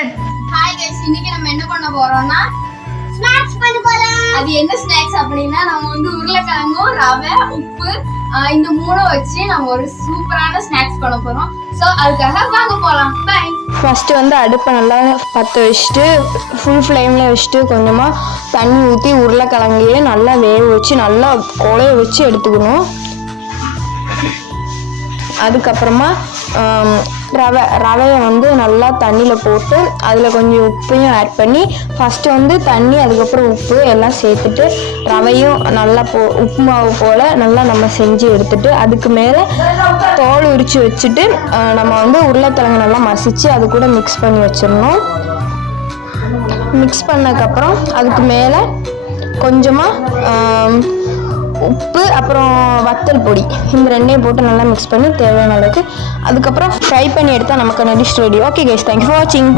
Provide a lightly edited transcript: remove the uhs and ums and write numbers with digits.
Hi guys, இன்னைக்கு நம்ம என்ன பண்ண போறோம்னா ஸ்நாக்ஸ் பண்ண போறோம். அது என்ன ஸ்நாக்ஸ் அப்படின்னா நம்ம உருளைக்கிழங்கும் ரவை உப்பு இந்த மூணும் வச்சு நம்ம ஒரு சூப்பரான ஸ்நாக்ஸ் பண்ண போறோம். ஸோ அதுக்காக வாங்க போகலாம். பை. ஃபஸ்ட்டு அடுப்பை நல்லா பற்ற வச்சுட்டு ஃபுல் ஃப்ளேமில் வச்சுட்டு கொஞ்சமாக தண்ணி ஊற்றி உருளைக்கிழங்கையே நல்லா வேக வச்சு நல்லா கொலைய வச்சு எடுத்துக்கணும். அதுக்கப்புறமா ரவையை நல்லா தண்ணியில் போட்டு அதில் கொஞ்சம் உப்பையும் ஆட் பண்ணி ஃபஸ்ட்டு தண்ணி அதுக்கப்புறம் உப்பு எல்லாம் சேர்த்துட்டு ரவையும் நல்லா உப்பு மாவு போல் நல்லா நம்ம செஞ்சு எடுத்துட்டு அதுக்கு மேலே தோல் உரித்து வச்சுட்டு நம்ம உருளைக்கிழங்கு நல்லா மசித்து அது கூட மிக்ஸ் பண்ணி வச்சிடணும். மிக்ஸ் பண்ணதுக்கப்புறம் அதுக்கு மேலே கொஞ்சமாக உப்பு அப்புறம் வத்தல் பொடி இந்த ரெண்டையும் போட்டு நல்லா மிக்ஸ் பண்ணி தேவையான அளவுக்கு அதுக்கப்புறம் ஃப்ரை பண்ணி எடுத்தால் நமக்கு dish ready. Okay guys, thank you for வாட்சிங்.